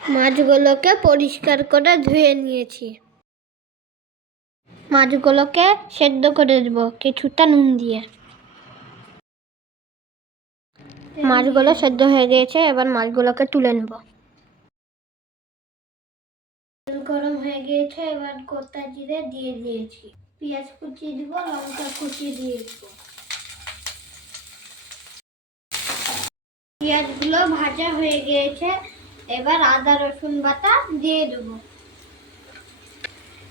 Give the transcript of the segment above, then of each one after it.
মাছগুলোকে পরিষ্কার করে ধুয়ে নিয়েছি। মাছগুলোকে সেদ্ধ করে দেব কিছুটা নুন দিয়ে। মাছগুলো সেদ্ধ হয়ে গিয়েছে, এবার মাছগুলোকে তুলে নেব। তেল গরম হয়ে গিয়েছে, এবার গোটা জিরে দিয়ে দিয়েছি। পেঁয়াজ কুচিয়ে দিব, লঙ্কা কুচিয়ে দিয়ে দেবো। পেঁয়াজগুলো ভাজা হয়ে গিয়েছে, এবার আদা রসুন বাটা দিয়ে দেবো।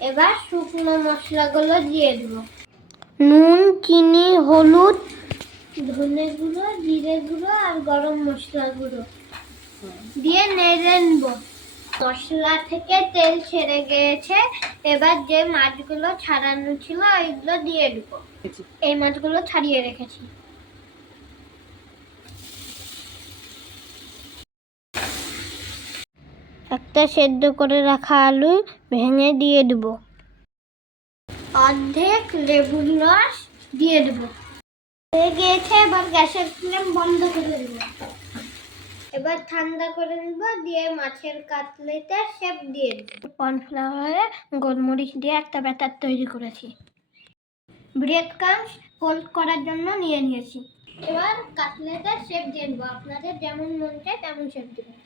এবার শুকনো মশলাগুলো দিয়ে দেবো। নুন, চিনি, হলুদ, ধনে গুঁড়ো, জিরে গুঁড়ো আর গরম মশলা গুঁড়ো দিয়ে নেড়ে নেব। মশলা থেকে তেল ছেড়ে গিয়েছে, এবার যে মাছগুলো ছাড়ানো ছিল ওইগুলো দিয়ে দেবো। এই মাছগুলো ছাড়িয়ে রেখেছি। একটা সেদ্ধ করে রাখা আলু ভেঙে দিয়ে দেব। অর্ধেক লেবুর রস দিয়ে দেব। হয়ে গিয়েছে, এবার গ্যাসের ফ্লেম বন্ধ করে দেব। এবার ঠান্ডা করে নেব, দিয়ে মাছের কাটলেটের শেপ দিয়ে দেব। কর্নফ্লাওয়ারে গোলমরিচ দিয়ে একটা ব্যাটার তৈরি করেছি। ব্রেড ক্রাম্বস ফোল্ড করার জন্য নিয়ে নিয়েছি। এবার কাটলেটের শেপ দিয়ে দেব। আপনাদের যেমন মন চায় তেমন শেপ দেবেন।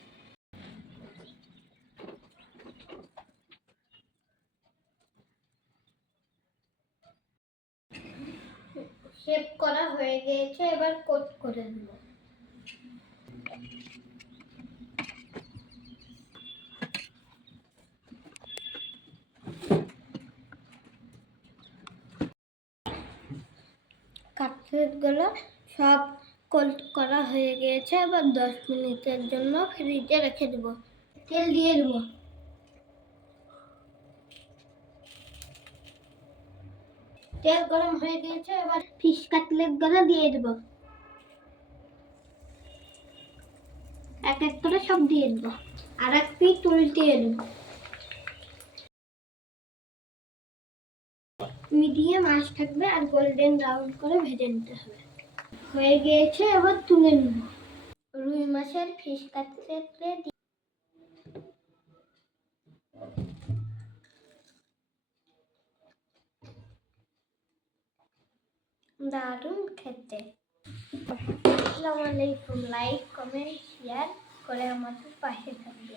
শেপ করা হয়ে গিয়েছে, এবার কোট করে দেব। কাটলেটগুলো সব কোট করা হয়ে গিয়েছে, এবার 10 মিনিটের জন্য ফ্রিজে রেখে দেব। তেল দিয়ে দেব। তেল গরম হয়ে গিয়েছে, এবার ফিশ কাটলেটগুলো দিয়ে দেব। এক এক করে সব দিয়ে দেব। আর এক পিঠ উল্টিয়ে দেব। মিডিয়াম আঁচ থাকবে আর গোল্ডেন ব্রাউন করে ভেজে নিতে হবে। হয়ে গিয়েছে, এবার তুলে নেব। রুই মাছের ফিশ কাটলেটে দারুণ খেতে। আসসালামু আলাইকুম। লাইক, কমেন্ট, শেয়ার করে আমাদের পাশে থাকবে।